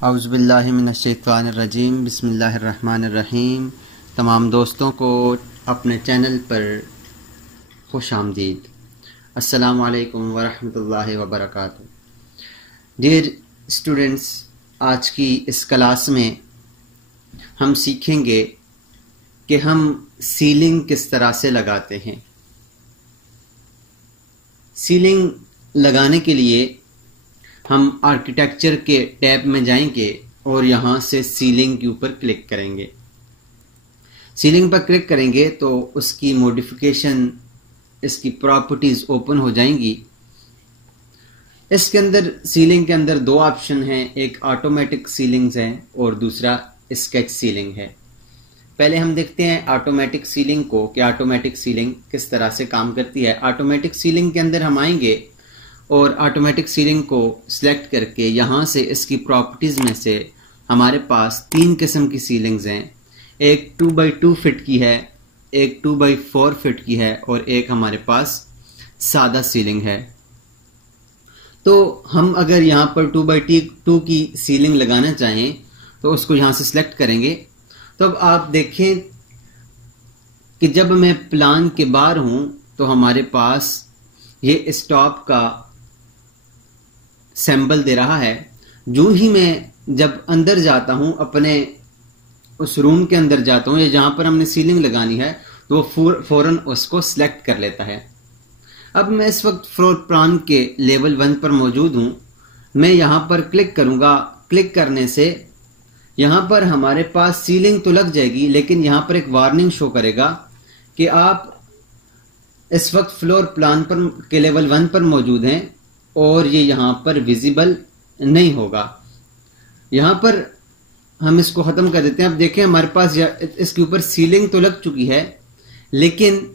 औज़ुबिल्लाहि मिनश्शैतानिर्रजीम बिस्मिल्लाहिर्रहमानिर्रहीम। तमाम दोस्तों को अपने चैनल पर खुश आमदीद। अस्सलामु अलैकुम वरहमतुल्लाहि वबरकातुहू। डियर स्टूडेंट्स, आज की इस क्लास में हम सीखेंगे कि हम सीलिंग किस तरह से लगाते हैं। सीलिंग लगाने के लिए हम आर्किटेक्चर के टैब में जाएंगे और यहाँ से सीलिंग के ऊपर क्लिक करेंगे। सीलिंग पर क्लिक करेंगे तो उसकी मॉडिफिकेशन, इसकी प्रॉपर्टीज़ ओपन हो जाएंगी। इसके अंदर सीलिंग के अंदर दो ऑप्शन हैं, एक ऑटोमेटिक सीलिंग्स है और दूसरा स्केच सीलिंग है। पहले हम देखते हैं ऑटोमेटिक सीलिंग को कि ऑटोमेटिक सीलिंग किस तरह से काम करती है। ऑटोमेटिक सीलिंग के अंदर हम आएंगे और ऑटोमेटिक सीलिंग को सिलेक्ट करके यहाँ से इसकी प्रॉपर्टीज़ में से हमारे पास तीन किस्म की सीलिंग्स हैं। एक 2x2 फीट की है, एक 2x4 फीट की है और एक हमारे पास सादा सीलिंग है। तो हम अगर यहाँ पर 2x2 की सीलिंग लगाना चाहें तो उसको यहाँ से सिलेक्ट करेंगे। तो अब आप देखें कि जब मैं प्लान के बाहर हूँ तो हमारे पास ये स्टॉप का सैंपल दे रहा है। जो ही मैं जब अंदर जाता हूं, अपने उस रूम के अंदर जाता हूं या जहां पर हमने सीलिंग लगानी है, तो वो फौरन उसको सिलेक्ट कर लेता है। अब मैं इस वक्त फ्लोर प्लान के लेवल 1 पर मौजूद हूं। मैं यहां पर क्लिक करूंगा। क्लिक करने से यहां पर हमारे पास सीलिंग तो लग जाएगी, लेकिन यहां पर एक वार्निंग शो करेगा कि आप इस वक्त फ्लोर प्लान पर के लेवल 1 पर मौजूद हैं और ये यहाँ पर विजिबल नहीं होगा। यहाँ पर हम इसको ख़त्म कर देते हैं। अब देखें हमारे पास इसके ऊपर सीलिंग तो लग चुकी है, लेकिन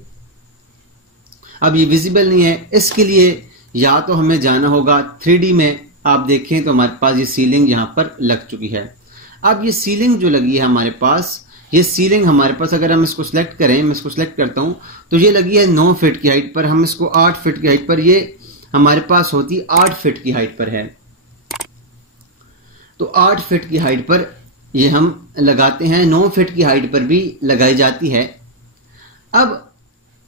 अब ये विजिबल नहीं है। इसके लिए या तो हमें जाना होगा 3D में। आप देखें तो हमारे पास ये सीलिंग यहाँ पर लग चुकी है। अब ये सीलिंग जो लगी है हमारे पास, ये सीलिंग हमारे पास अगर हम इसको सिलेक्ट करें, मैं इसको सिलेक्ट करता हूँ तो ये लगी है 9 फीट की हाइट पर। हम इसको 8 फीट की हाइट पर, ये हमारे पास होती 8 फीट की हाइट पर है। तो 8 फीट की हाइट पर ये हम लगाते हैं। 9 फीट की हाइट पर भी लगाई जाती है। अब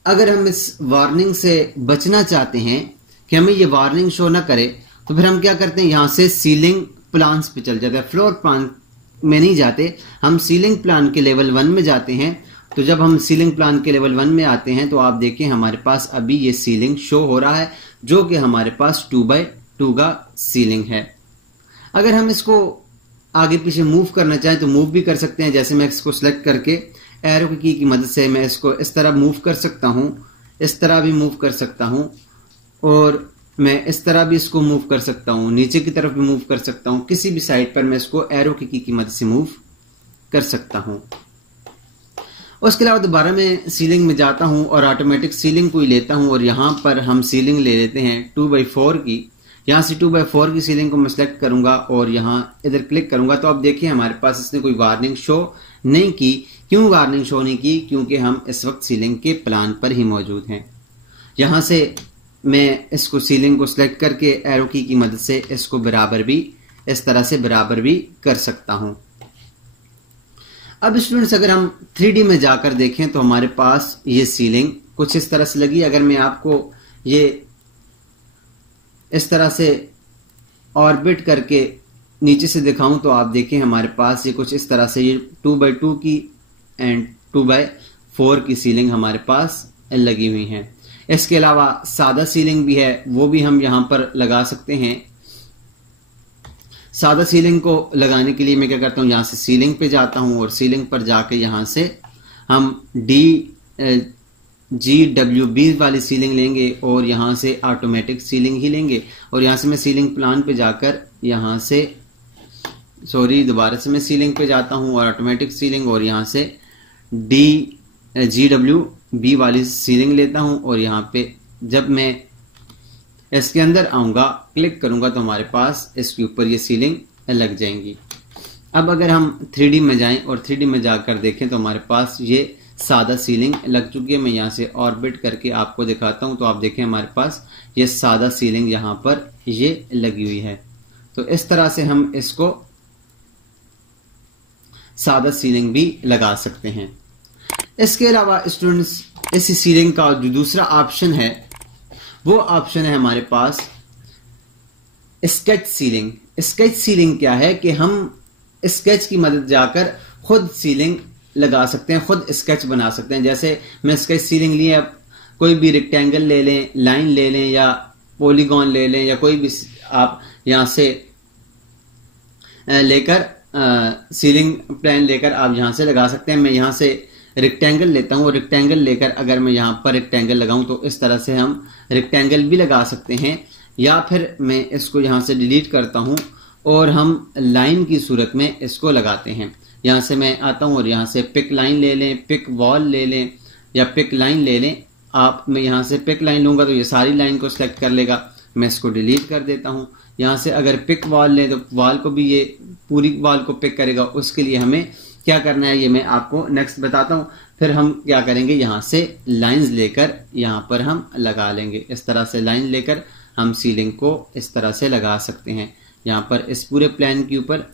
अगर हम इस वार्निंग से बचना चाहते हैं कि हमें ये वार्निंग शो ना करे, तो फिर हम क्या करते हैं, यहां से सीलिंग प्लान्स पे चल जाते हैं। फ्लोर प्लान में नहीं जाते, हम सीलिंग प्लान के लेवल 1 में जाते हैं। तो जब हम सीलिंग प्लान के लेवल 1 में आते हैं तो आप देखें हमारे पास अभी ये सीलिंग शो हो रहा है, जो कि हमारे पास 2x2 का सीलिंग है। अगर हम इसको आगे पीछे मूव करना चाहें तो मूव भी कर सकते हैं। जैसे मैं इसको सिलेक्ट करके एरो की मदद से मैं इसको इस तरह मूव कर सकता हूं, इस तरह भी मूव कर सकता हूं और मैं इस तरह भी इसको मूव कर सकता हूं, नीचे की तरफ भी मूव कर सकता हूं। किसी भी साइड पर मैं इसको एरो की मदद से मूव कर सकता हूं। उसके अलावा दोबारा मैं सीलिंग में जाता हूं और ऑटोमेटिक सीलिंग को ही लेता हूं और यहां पर हम सीलिंग ले लेते हैं 2x4 की। यहां से 2x4 की सीलिंग को मैं सिलेक्ट करूंगा और यहां इधर क्लिक करूंगा। तो आप देखिए हमारे पास इसने कोई वार्निंग शो नहीं की। क्यों वार्निंग शो नहीं की? क्योंकि हम इस वक्त सीलिंग के प्लान पर ही मौजूद हैं। यहां से मैं इसको सीलिंग को सिलेक्ट करके एरो की मदद से इसको बराबर भी, इस तरह से बराबर भी कर सकता हूं। अब स्टूडेंट्स, अगर हम 3D में जाकर देखें तो हमारे पास ये सीलिंग कुछ इस तरह से लगी। अगर मैं आपको ये इस तरह से ऑर्बिट करके नीचे से दिखाऊं तो आप देखें हमारे पास ये कुछ इस तरह से ये 2x2 की एंड 2x4 की सीलिंग हमारे पास लगी हुई है। इसके अलावा सादा सीलिंग भी है, वो भी हम यहाँ पर लगा सकते हैं। सादा सीलिंग को लगाने के लिए मैं क्या करता हूँ, यहाँ से सीलिंग पे जाता हूँ और सीलिंग पर जाके यहाँ से हम GWB वाली सीलिंग लेंगे और यहाँ से ऑटोमेटिक सीलिंग ही लेंगे। और यहाँ से मैं सीलिंग प्लान पे जाकर यहाँ से दोबारा से मैं सीलिंग पे जाता हूँ और ऑटोमेटिक सीलिंग और यहाँ से GWB वाली सीलिंग लेता हूँ और यहाँ पे जब मैं इसके अंदर आऊंगा, क्लिक करूंगा तो हमारे पास इसके ऊपर ये सीलिंग लग जाएंगी। अब अगर हम 3D में जाएं और 3D में जाकर देखें तो हमारे पास ये सादा सीलिंग लग चुकी है। मैं यहाँ से ऑर्बिट करके आपको दिखाता हूं तो आप देखें हमारे पास ये सादा सीलिंग यहाँ पर ये लगी हुई है। तो इस तरह से हम इसको सादा सीलिंग भी लगा सकते हैं। इसके अलावा स्टूडेंट्स, इस सीलिंग का जो दूसरा ऑप्शन है वो ऑप्शन है हमारे पास स्केच सीलिंग। स्केच सीलिंग क्या है कि हम स्केच की मदद जाकर खुद सीलिंग लगा सकते हैं, खुद स्केच बना सकते हैं। जैसे मैं स्केच सीलिंग लिए, आप कोई भी रेक्टेंगल ले लें, लाइन ले लें या पॉलीगॉन ले लें, या कोई भी आप यहां से लेकर सीलिंग प्लान लेकर आप यहां से लगा सकते हैं। मैं यहां से रेक्टेंगल लेता हूं और रेक्टेंगल लेकर अगर मैं यहां पर रेक्टेंगल लगाऊं तो इस तरह से हम रेक्टेंगल भी लगा सकते हैं, या फिर मैं इसको यहां से डिलीट करता हूं और हम लाइन की सूरत में इसको लगाते हैं। यहां से मैं आता हूं और यहां से पिक लाइन ले लें, पिक वॉल ले लें या पिक लाइन ले लें आप। मैं यहां से पिक लाइन लूंगा तो ये सारी लाइन को सिलेक्ट कर लेगा, मैं इसको डिलीट कर देता हूं। यहां से अगर पिक वॉल लें तो वॉल को भी ये पूरी वॉल को पिक करेगा। उसके लिए हमें क्या करना है ये मैं आपको नेक्स्ट बताता हूं। फिर हम क्या करेंगे, यहां से लाइंस लेकर यहां पर हम लगा लेंगे। इस तरह से लाइन लेकर हम सीलिंग को इस तरह से लगा सकते हैं। यहां पर इस पूरे प्लान के ऊपर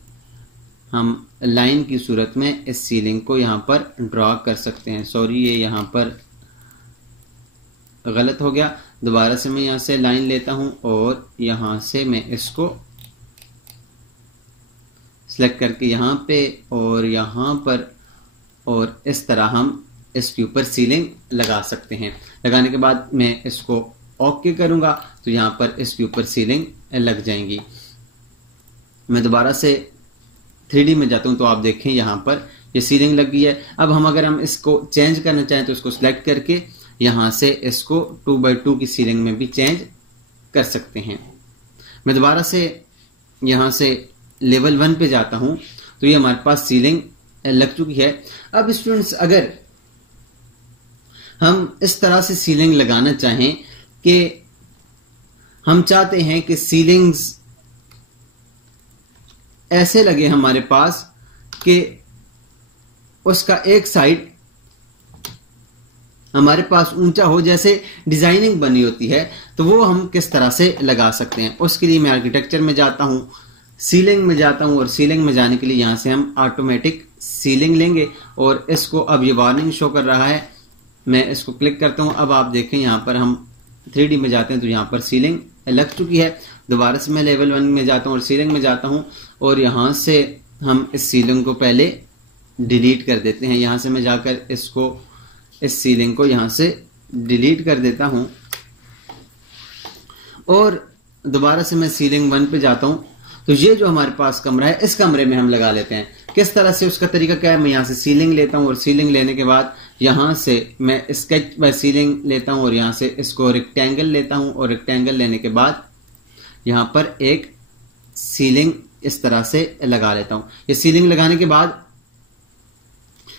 हम लाइन की सूरत में इस सीलिंग को यहां पर ड्रॉ कर सकते हैं। सॉरी, ये यहां पर गलत हो गया। दोबारा से मैं यहां से लाइन लेता हूं और यहां से मैं इसको सिलेक्ट करके यहां पे और यहां पर और इस तरह हम इसके ऊपर सीलिंग लगा सकते हैं। लगाने के बाद मैं इसको ओके करूंगा तो यहां पर इसके ऊपर सीलिंग लग जाएंगी। मैं दोबारा से 3D में जाता हूं तो आप देखें यहां पर ये सीलिंग लग गई है। अब अगर हम इसको चेंज करना चाहें तो इसको सिलेक्ट करके यहां से इसको 2x2 की सीलिंग में भी चेंज कर सकते हैं। मैं दोबारा से यहां से लेवल 1 पे जाता हूं तो ये हमारे पास सीलिंग लग चुकी है। अब स्टूडेंट्स, अगर हम इस तरह से सीलिंग लगाना चाहें कि हम चाहते हैं कि सीलिंग्स ऐसे लगे हमारे पास कि उसका एक साइड हमारे पास ऊंचा हो, जैसे डिजाइनिंग बनी होती है, तो वो हम किस तरह से लगा सकते हैं। उसके लिए मैं आर्किटेक्चर में जाता हूं, सीलिंग में जाता हूं और सीलिंग में जाने के लिए यहां से हम ऑटोमेटिक सीलिंग लेंगे और इसको अब ये वार्निंग शो कर रहा है, मैं इसको क्लिक करता हूं। अब आप देखें यहां पर हम 3D में जाते हैं तो यहां पर सीलिंग लग चुकी है। दोबारा से मैं लेवल 1 में जाता हूं और सीलिंग में जाता हूं और यहां से हम इस सीलिंग को पहले डिलीट कर देते हैं। यहां से मैं जाकर इसको इस सीलिंग को यहां से डिलीट कर देता हूं और दोबारा से मैं सीलिंग 1 पे जाता हूं तो ये जो हमारे पास कमरा है इस कमरे में हम लगा लेते हैं। किस तरह से, उसका तरीका क्या है, मैं यहां से सीलिंग लेता हूं और सीलिंग लेने के बाद यहां से मैं स्केच बाय सीलिंग लेता हूं और यहां से इसको रेक्टेंगल लेता हूं और रेक्टेंगल लेने के बाद यहां पर एक सीलिंग इस तरह से लगा लेता हूं। ये सीलिंग लगाने के बाद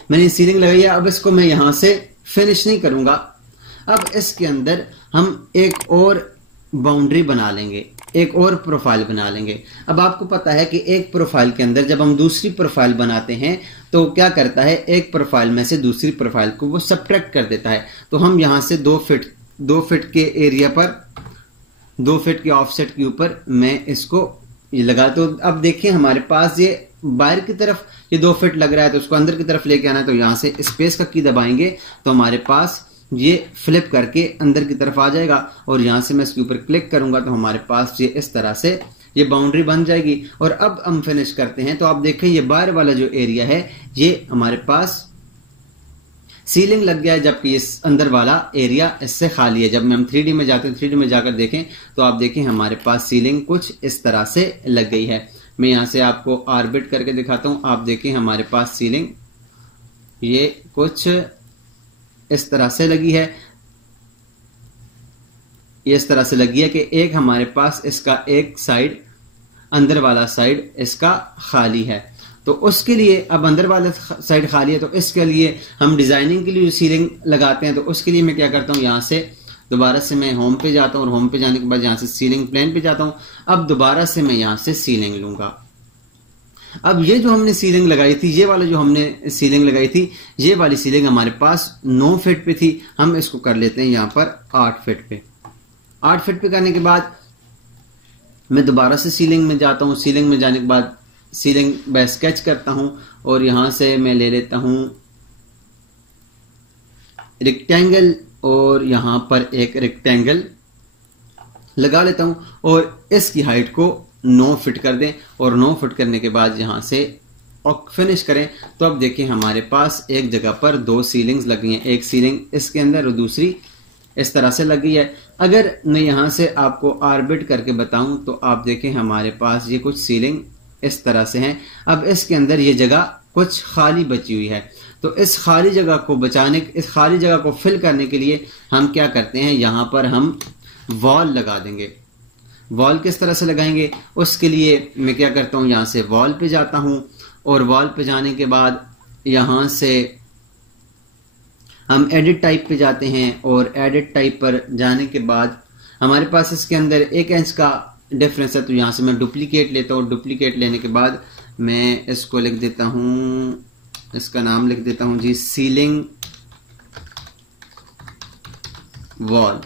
मैंने सीलिंग लगाई है। अब इसको मैं यहां से फिनिश नहीं करूंगा, अब इसके अंदर हम एक और बाउंड्री बना लेंगे, एक और प्रोफाइल बना लेंगे। अब आपको पता है कि एक प्रोफाइल के अंदर जब हम दूसरी प्रोफाइल बनाते हैं तो क्या करता है, एक प्रोफाइल में से दूसरी प्रोफाइल को वो सब्ट्रैक्ट कर देता है। तो हम यहां से 2 फीट के एरिया पर 2 फीट के ऑफसेट के ऊपर मैं इसको ये लगा। तो अब देखिए हमारे पास ये बाहर की तरफ ये 2 फीट लग रहा है तो उसको अंदर की तरफ लेके आना है, तो यहां से स्पेस का की दबाएंगे तो हमारे पास ये फ्लिप करके अंदर की तरफ आ जाएगा और यहां से मैं इसके ऊपर क्लिक करूंगा तो हमारे पास ये इस तरह से ये बाउंड्री बन जाएगी। और अब हम फिनिश करते हैं तो आप देखें ये बाहर वाला जो एरिया है ये हमारे पास सीलिंग लग गया है, जबकि इस अंदर वाला एरिया इससे खाली है। जब हम 3D में जाते हैं, 3D में जाकर देखें तो आप देखें हमारे पास सीलिंग कुछ इस तरह से लग गई है। मैं यहां से आपको ऑर्बिट करके दिखाता हूं। आप देखें हमारे पास सीलिंग ये कुछ इस तरह से लगी है, ये इस तरह से लगी है कि एक हमारे पास इसका एक साइड अंदर वाला साइड इसका खाली है। तो उसके लिए अब अंदर वाला साइड खाली है तो इसके लिए हम डिजाइनिंग के लिए सीलिंग लगाते हैं। तो उसके लिए मैं क्या करता हूं, यहां से दोबारा से मैं होम पे जाता हूं और होम पे जाने के बाद यहां से सीलिंग प्लेन पे जाता हूं। अब दोबारा से मैं यहां से सीलिंग लूंगा। अब ये जो हमने सीलिंग लगाई थी, ये वाला जो हमने सीलिंग लगाई थी, ये वाली सीलिंग हमारे पास 9 फीट पे थी। हम इसको कर लेते हैं यहां पर 8 फीट पे। 8 फीट पे करने के बाद मैं दोबारा से सीलिंग में जाता हूं। सीलिंग में जाने के बाद सीलिंग बाय स्केच करता हूं और यहां से मैं ले लेता हूं रेक्टेंगल और यहां पर एक रेक्टेंगल लगा लेता हूं और इसकी हाइट को 9 फीट कर दें और 9 फीट करने के बाद यहां से फिनिश करें। तो अब देखिए हमारे पास एक जगह पर 2 सीलिंग्स लगी हैं, एक सीलिंग इसके अंदर और दूसरी इस तरह से लगी है। अगर मैं यहां से आपको ऑर्बिट करके बताऊं तो आप देखें हमारे पास ये कुछ सीलिंग इस तरह से हैं। अब इसके अंदर ये जगह कुछ खाली बची हुई है, तो इस खाली जगह को इस खाली जगह को फिल करने के लिए हम क्या करते हैं, यहां पर हम वॉल लगा देंगे। वॉल किस तरह से लगाएंगे, उसके लिए मैं क्या करता हूं, यहां से वॉल पे जाता हूं और वॉल पे जाने के बाद यहां से हम एडिट टाइप पे जाते हैं और एडिट टाइप पर जाने के बाद हमारे पास इसके अंदर 1 इंच का डिफरेंस है, तो यहां से मैं डुप्लीकेट लेता हूं। डुप्लीकेट लेने के बाद मैं इसको लिख देता हूं, इसका नाम लिख देता हूं जी सीलिंग वॉल।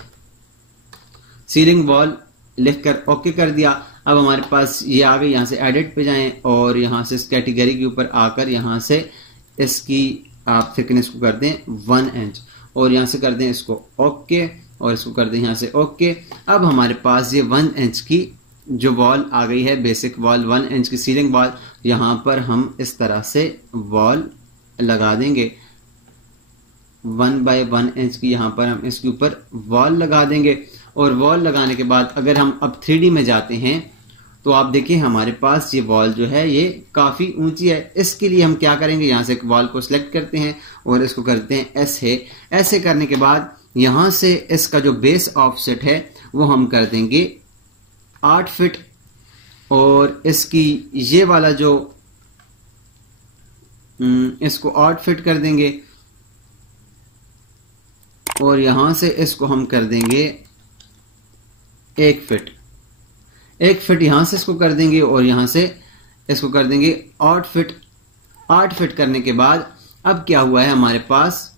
सीलिंग वॉल लिखकर ओके कर दिया। अब हमारे पास ये आ गई। यहां से एडिट पे जाएं और यहां से इस कैटेगरी के ऊपर आकर यहां से इसकी आप थिकनेस को कर दें 1 इंच और यहां से कर दें इसको ओके और इसको कर दें यहां से ओके। अब हमारे पास ये 1 इंच की जो वॉल आ गई है, बेसिक वॉल 1 इंच की सीलिंग वॉल। यहां पर हम इस तरह से वॉल लगा देंगे 1 बाय 1 इंच की। यहां पर हम इसके ऊपर वॉल लगा देंगे और वॉल लगाने के बाद अगर हम अब 3D में जाते हैं तो आप देखिए हमारे पास ये वॉल जो है ये काफी ऊंची है। इसके लिए हम क्या करेंगे, यहां से एक वॉल को सिलेक्ट करते हैं और इसको करते हैं ऐसे। ऐसे करने के बाद यहां से इसका जो बेस ऑफसेट है वो हम कर देंगे 8 फीट और इसकी ये वाला जो इसको 8 फीट कर देंगे और यहां से इसको हम कर देंगे 1 फीट। 1 फीट यहां से इसको कर देंगे और यहां से इसको कर देंगे 8 फीट। 8 फीट करने के बाद अब क्या हुआ है, हमारे पास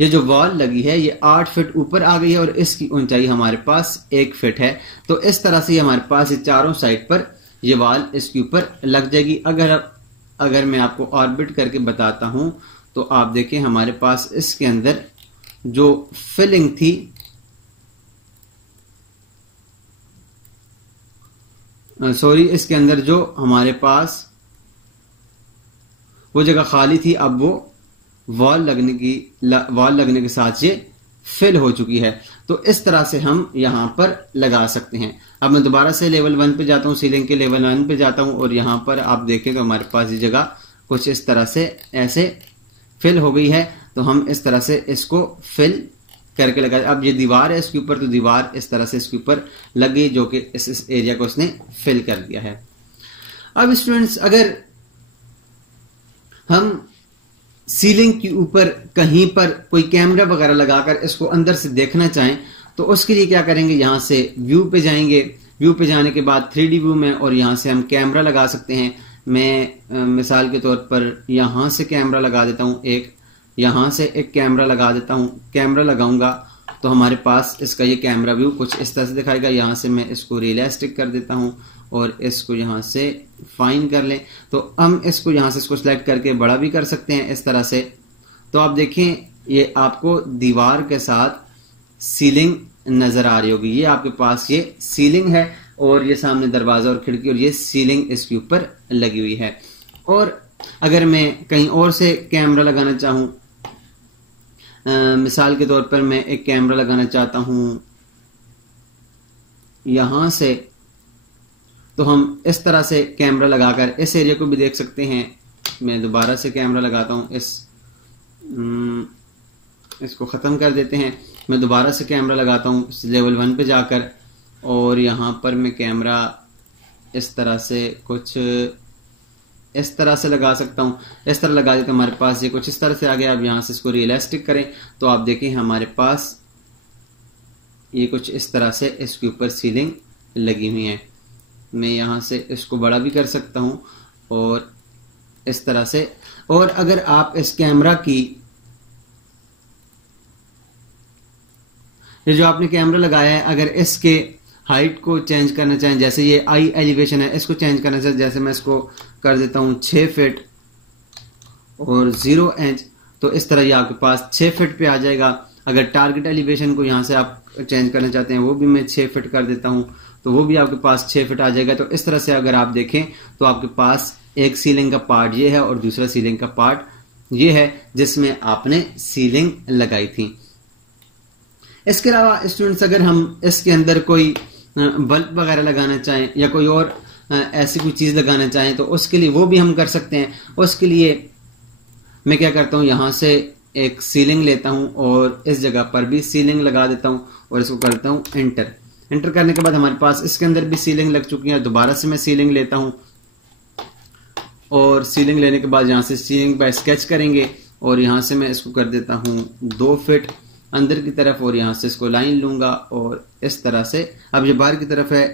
ये जो वॉल लगी है ये 8 फीट ऊपर आ गई है और इसकी ऊंचाई हमारे पास 1 फीट है। तो इस तरह से हमारे पास ये चारों साइड पर ये वॉल इसके ऊपर लग जाएगी। अगर मैं आपको ऑर्बिट करके बताता हूं तो आप देखें हमारे पास इसके अंदर जो फिलिंग थी इसके अंदर जो हमारे पास वो जगह खाली थी, अब वो वॉल लगने के साथ ये फिल हो चुकी है। तो इस तरह से हम यहां पर लगा सकते हैं। अब मैं दोबारा से लेवल 1 पे जाता हूं, सीलिंग के लेवल 1 पे जाता हूं और यहां पर आप देखें तो हमारे पास ये जगह कुछ इस तरह से ऐसे फिल हो गई है। तो हम इस तरह से इसको फिल करके लगा। अब ये दीवार है इसके ऊपर, तो दीवार इस तरह से इसके ऊपर लग गई जो कि इस एरिया को उसने फिल कर दिया है। अब स्टूडेंट्स, अगर हम सीलिंग के ऊपर कहीं पर कोई कैमरा वगैरह लगाकर इसको अंदर से देखना चाहें तो उसके लिए क्या करेंगे, यहां से व्यू पे जाएंगे। व्यू पे जाने के बाद 3D व्यू में और यहां से हम कैमरा लगा सकते हैं। मैं मिसाल के तौर पर यहां से कैमरा लगा देता हूं, एक यहां से एक कैमरा लगा देता हूं। कैमरा लगाऊंगा तो हमारे पास इसका ये कैमरा व्यू कुछ इस तरह से दिखाएगा। यहां से मैं इसको रियलिस्टिक कर देता हूं और इसको यहां से फाइन कर लें तो हम इसको यहां से इसको सिलेक्ट करके बड़ा भी कर सकते हैं इस तरह से। तो आप देखें ये आपको दीवार के साथ सीलिंग नजर आ रही होगी। ये आपके पास ये सीलिंग है और ये सामने दरवाजा और खिड़की और ये सीलिंग इसके ऊपर लगी हुई है। और अगर मैं कहीं और से कैमरा लगाना चाहूं, मिसाल के तौर पर मैं एक कैमरा लगाना चाहता हूं यहां से, तो हम इस तरह से कैमरा लगाकर इस एरिया को भी देख सकते हैं। मैं दोबारा से कैमरा लगाता हूं, इसको खत्म कर देते हैं। मैं दोबारा से कैमरा लगाता हूं लेवल 1 पे जाकर और यहां पर मैं कैमरा इस तरह से कुछ इस तरह से लगा सकता हूं। इस तरह लगा देते हमारे पास ये कुछ इस तरह से आ गया। अब यहां से इसको रियलिस्टिक करें तो आप देखें हमारे पास ये कुछ इस तरह से इसके ऊपर सीलिंग लगी हुई है। मैं यहां से इसको बड़ा भी कर सकता हूं और इस तरह से। और अगर आप इस कैमरा की ये जो आपने कैमरा लगाया है, अगर इसके हाइट को चेंज करना चाहें, जैसे ये आई एलिवेशन है, इसको चेंज करना चाहें, जैसे मैं इसको कर देता हूं 6 फीट और 0 इंच, तो इस तरह ये आपके पास 6 फीट पे आ जाएगा। अगर टारगेट एलिवेशन को यहां से आप चेंज करना चाहते हैं, वो भी मैं 6 फीट कर देता हूं, तो वो भी आपके पास 6 फीट आ जाएगा। तो इस तरह से अगर आप देखें तो आपके पास एक सीलिंग का पार्ट ये है और दूसरा सीलिंग का पार्ट ये है जिसमें आपने सीलिंग लगाई थी। इसके अलावा स्टूडेंट्स, अगर हम इसके अंदर कोई बल्ब वगैरह लगाना चाहें या कोई और ऐसी कोई चीज लगाना चाहें तो उसके लिए वो भी हम कर सकते हैं। उसके लिए मैं क्या करता हूं, यहां से एक सीलिंग लेता हूं और इस जगह पर भी सीलिंग लगा देता हूं और इसको करता हूं एंटर। एंटर करने के बाद हमारे पास इसके अंदर भी सीलिंग लग चुकी है। दोबारा से मैं सीलिंग लेता हूं और सीलिंग लेने के बाद यहां से सीलिंग पर स्केच करेंगे और यहां से मैं इसको कर देता हूं 2 फीट अंदर की तरफ और यहां से इसको लाइन लूंगा और इस तरह से। अब ये बाहर की तरफ है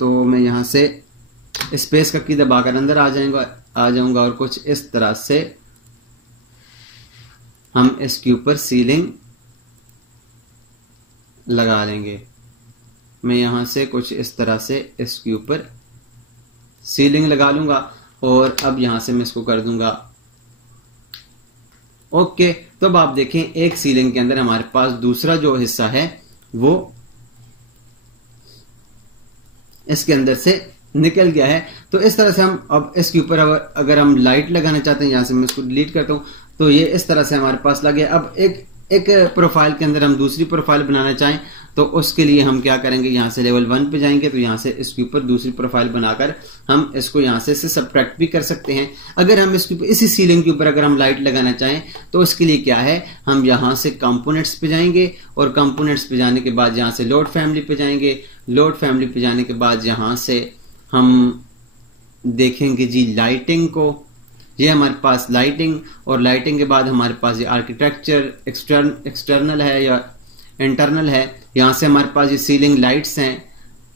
तो मैं यहां से स्पेस का की दबाकर अंदर आ जाऊंगा और कुछ इस तरह से हम इसके ऊपर सीलिंग लगा लेंगे। मैं यहां से कुछ इस तरह से इसके ऊपर सीलिंग लगा लूंगा और अब यहां से मैं इसको कर दूंगा ओके। तो अब आप देखें एक सीलिंग के अंदर हमारे पास दूसरा जो हिस्सा है वो इसके अंदर से निकल गया है। तो इस तरह से हम अब इसके ऊपर अगर हम लाइट लगाना चाहते हैं, यहां से मैं इसको डिलीट करता हूं, तो ये इस तरह से हमारे पास लगे। अब एक प्रोफाइल के अंदर हम दूसरी प्रोफाइल बनाना चाहें तो उसके लिए हम क्या करेंगे, यहां से लेवल 1 पे जाएंगे तो यहां से इसके ऊपर दूसरी प्रोफाइल बनाकर हम इसको यहां से सब्ट्रैक्ट भी कर सकते हैं। अगर हम इसके ऊपर इसी सीलिंग के ऊपर अगर हम लाइट लगाना चाहें तो उसके लिए क्या है, हम यहां से कंपोनेंट्स पे जाएंगे और कंपोनेंट्स पे जाने के बाद यहां से लोड फैमिली पे जाएंगे। लोड फैमिली पे जाने के बाद यहां से हम देखेंगे जी लाइटिंग को, ये हमारे पास लाइटिंग, और लाइटिंग के बाद हमारे पास ये आर्किटेक्चर एक्सटर्नल है या इंटरनल है। यहां से हमारे पास ये सीलिंग लाइट्स हैं,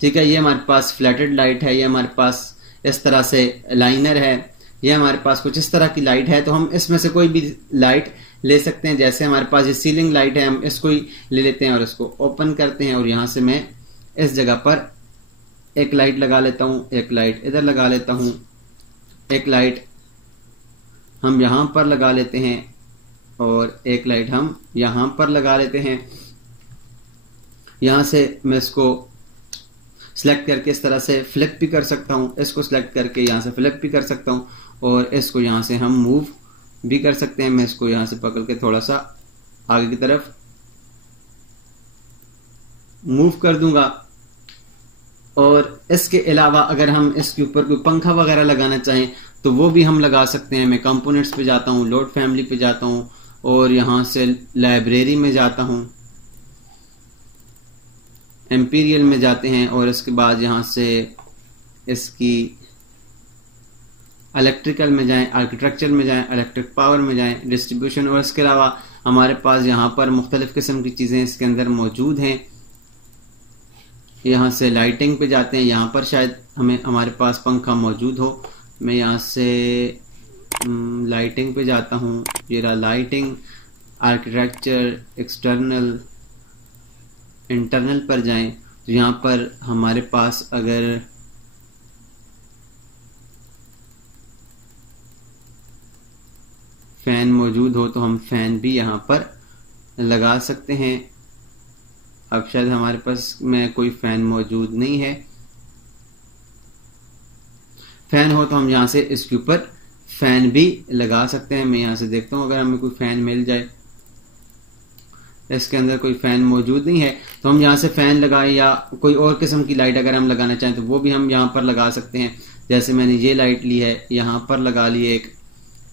ठीक है, ये हमारे पास फ्लैटेड लाइट है, ये हमारे पास इस तरह से लाइनर है, ये हमारे पास कुछ इस तरह की लाइट है। तो हम इसमें से कोई भी लाइट ले सकते हैं। जैसे हमारे पास ये सीलिंग लाइट है, हम इसको ही ले लेते हैं और इसको ओपन करते हैं और यहां से मैं इस जगह पर एक लाइट लगा लेता हूं, एक लाइट इधर लगा लेता हूं, एक लाइट हम यहां पर लगा लेते हैं और एक लाइट हम यहां पर लगा लेते हैं। यहां से मैं इसको सिलेक्ट करके इस तरह से फ्लिप भी कर सकता हूं, इसको सिलेक्ट करके यहां से फ्लिप भी कर सकता हूं और इसको यहां से हम मूव भी कर सकते हैं। मैं इसको यहां से पकड़ के थोड़ा सा आगे की तरफ मूव कर दूंगा। और इसके अलावा अगर हम इसके ऊपर कोई पंखा वगैरह लगाना चाहें तो वो भी हम लगा सकते हैं। मैं कंपोनेंट्स पे जाता हूं, लोड फैमिली पे जाता हूं और यहां से लाइब्रेरी में जाता हूं, एम्पीरियल में जाते हैं और इसके बाद यहां से इसकी इलेक्ट्रिकल में जाएं, आर्किटेक्चर में जाएं, इलेक्ट्रिक पावर में जाएं, डिस्ट्रीब्यूशन, और इसके अलावा हमारे पास यहां पर मुख्तलिफ किस्म की चीजें इसके अंदर मौजूद हैं। यहां से लाइटिंग पे जाते हैं, यहां पर शायद हमारे पास पंखा मौजूद हो। मैं यहां से लाइटिंग पे जाता हूं, ये रहा लाइटिंग, आर्किटेक्चर, एक्सटर्नल, इंटरनल पर जाएं तो यहां पर हमारे पास अगर फैन मौजूद हो तो हम फैन भी यहां पर लगा सकते हैं। अब शायद हमारे पास में कोई फैन मौजूद नहीं है। फैन हो तो हम यहां से इसके ऊपर फैन भी लगा सकते हैं। मैं यहां से देखता हूं अगर हमें कोई फैन मिल जाए। इसके अंदर कोई फैन मौजूद नहीं है तो हम यहां से फैन लगाएं या कोई और किस्म की लाइट अगर हम लगाना चाहें तो वो भी हम यहां पर लगा सकते हैं। जैसे मैंने ये लाइट ली है, यहां पर लगा ली,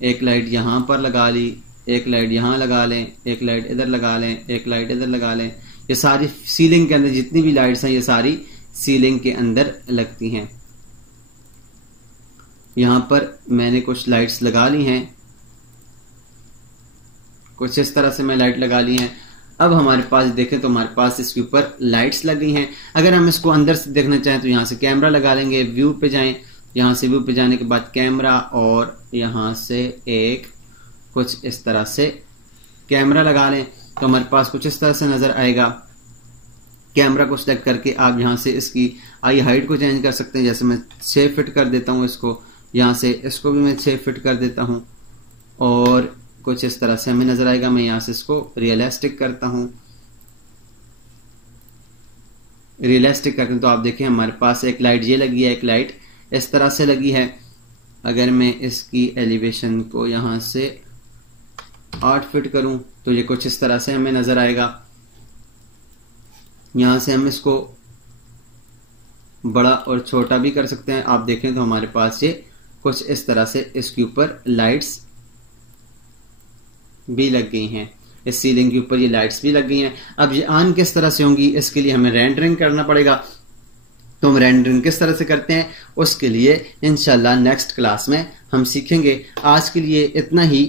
एक लाइट यहां पर लगा ली, एक लाइट यहां लगा लें, एक लाइट इधर लगा लें, एक लाइट इधर लगा लें। ये सारी सीलिंग के अंदर जितनी भी लाइट्स हैं ये सारी सीलिंग के अंदर लगती हैं। यहां पर मैंने कुछ लाइट्स लगा ली हैं, कुछ इस तरह से मैं लाइट लगा ली हैं। अब हमारे पास देखें तो हमारे पास इसके ऊपर लाइट्स लग गई हैं। अगर हम इसको अंदर से देखना चाहें तो यहां से कैमरा लगा लेंगे, व्यू पे जाएं, यहां से व्यू पे जाने के बाद कैमरा और यहां से एक कुछ इस तरह से कैमरा लगा लें तो हमारे पास कुछ इस तरह से नजर आएगा। कैमरा को सिलेक्ट करके आप यहाँ से इसकी आई हाइट को चेंज कर सकते हैं। जैसे मैं 6 फीट कर देता हूँ इसको, यहाँ से इसको भी मैं 6 फीट कर देता हूँ और कुछ इस तरह से हमें नजर आएगा। मैं यहाँ से इसको रियलिस्टिक करता हूँ। रियलिस्टिक करते हैं तो आप देखें हमारे पास एक लाइट ये लगी है, एक लाइट इस तरह से लगी है। अगर मैं इसकी एलिवेशन को यहाँ से 8 फीट करूं तो ये कुछ इस तरह से हमें नजर आएगा। यहाँ से हम इसको बड़ा और छोटा भी कर सकते हैं। आप देखें तो हमारे पास ये कुछ इस तरह से इसके ऊपर लाइट्स भी लग गई हैं। इस सीलिंग के ऊपर ये लाइट्स भी लग गई हैं। अब ये ऑन किस तरह से होंगी, इसके लिए हमें रेंडरिंग करना पड़ेगा। तो हम रेंडरिंग किस तरह से करते हैं उसके लिए इंशाल्लाह नेक्स्ट क्लास में हम सीखेंगे। आज के लिए इतना ही।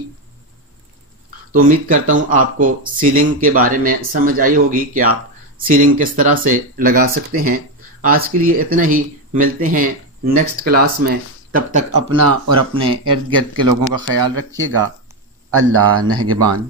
तो उम्मीद करता हूं आपको सीलिंग के बारे में समझ आई होगी कि आप सीलिंग किस तरह से लगा सकते हैं। आज के लिए इतना ही, मिलते हैं नेक्स्ट क्लास में। तब तक अपना और अपने इर्द गिर्द के लोगों का ख्याल रखिएगा। अल्लाह नहगबान।